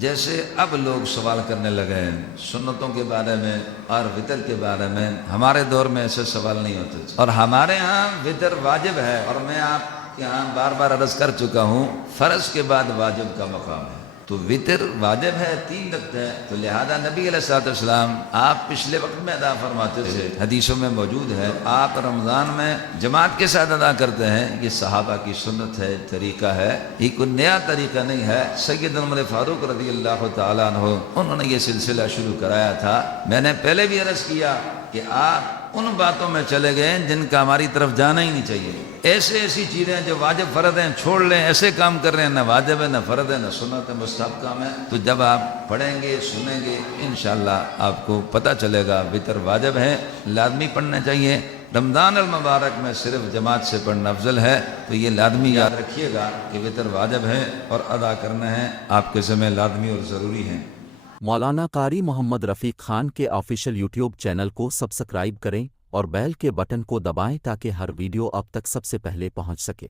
جیسے اب لوگ سوال کرنے لگے ہیں سنتوں کے بارے میں اور وطر کے بارے میں، ہمارے دور میں ایسے سوال نہیں ہوتے تھے، اور ہمارے ہاں وطر واجب ہے، اور میں آپ کے ہاں بار بار عرض کر چکا ہوں فرض کے بعد واجب کا مقام ہے، تو وطر واجب ہے، 3 رکعت ہے، تو لہذا نبی علیہ الصلوۃ والسلام آپ پچھلے وقت میں ادا فرماتے تھے، حدیثوں میں موجود ہے، آپ رمضان میں جماعت کے ساتھ ادا کرتے ہیں، یہ صحابہ کی سنت ہے، طریقہ ہے، یہ کوئی نیا طریقہ نہیں ہے، سید عمر فاروق رضی اللہ تعالیٰ عنہ انہوں نے یہ سلسلہ شروع کرایا تھا۔ میں نے پہلے بھی عرض کیا کہ آپ ان باتوں میں چلے گئے جن کا ہماری طرف جانا ہی نہیں چاہیے، ایسی چیزیں جو واجب فرض ہیں چھوڑ لیں، ایسے کام کر رہے ہیں، نہ واجب ہے نہ فرض ہے نہ سنت ہے، مستحب کام ہے، تو جب آپ پڑھیں گے سنیں گے انشاءاللہ آپ کو پتہ چلے گا وطر واجب ہے، لازمی پڑھنا چاہیے، رمضان المبارک میں صرف جماعت سے پڑھنا افضل ہے، تو یہ لازمی یاد رکھیے گا کہ وطر واجب ہے اور ادا کرنا ہے، آپ کے ذمہ لازمی اور ضروری ہیں۔ مولانا قاری محمد رفیق خان کے آفیشیل یوٹیوب چینل کو سبسکرائب کریں اور بیل کے بٹن کو دبائیں تاکہ ہر ویڈیو اب تک سب سے پہلے پہنچ سکے۔